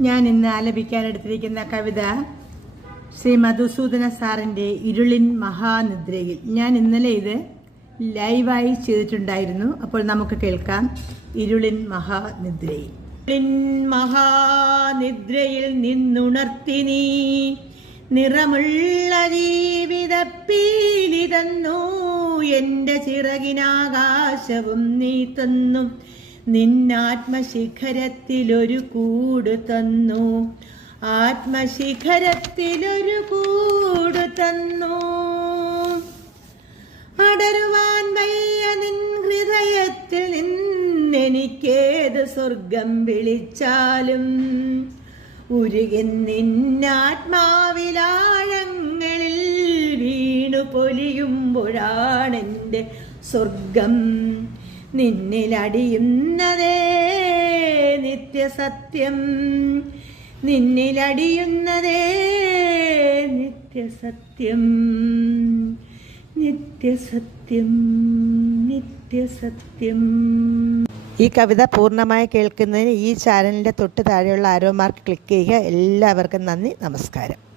ഞാൻ ഇന്ന് ആലപിക്കാൻ എടുത്തിരിക്കുന്ന കവിത ശ്രീ മധുസൂദന സാറിന്റെ ഇരുളിൻ മഹാനിദ്രയിൽ. ഞാൻ ഇന്നലെ ഇത് ലൈവായി ചെയ്തിട്ടുണ്ടായിരുന്നു. അപ്പോൾ നമുക്ക് കേൾക്കാം. ഇരുളിൻ മഹാനിദ്രയിൽ. ഇരുളിൻ മഹാനിദ്രയിൽ നിന്നുണർത്തി നീ നിറമുള്ള ജീവിതപ്പീലി തന്നു എന്റെ ചിറകിനാകാശവും നീ തന്നു. നിന്നാത്മശിഖരത്തിലൊരു കൂട് തന്നു. ആത്മശിഖരത്തിലൊരു കൂട് തന്നു. അടരുവാൻ വയ്യ നിൻ ഹൃദയത്തിൽ നിന്നെനിക്കേത് സ്വർഗം വിളിച്ചാലും. ഉരുകി നിന്നാത്മാവിലാഴങ്ങളിൽ വീണു പൊലിയുമ്പോഴാണെന്റെ സ്വർഗം. നിന്നിലടിയുന്നതേ നിത്യസത്യം. നിന്നിലടിയുന്നതേ നിത്യസത്യം. നിത്യസത്യം നിത്യസത്യം. ഈ കവിത പൂർണമായി കേൾക്കുന്നതിന് ഈ ചാനലിന്റെ തൊട്ട് താഴെയുള്ള ആരോ മാർക്ക് ക്ലിക്ക് ചെയ്യുക. എല്ലാവർക്കും നന്ദി നമസ്കാരം.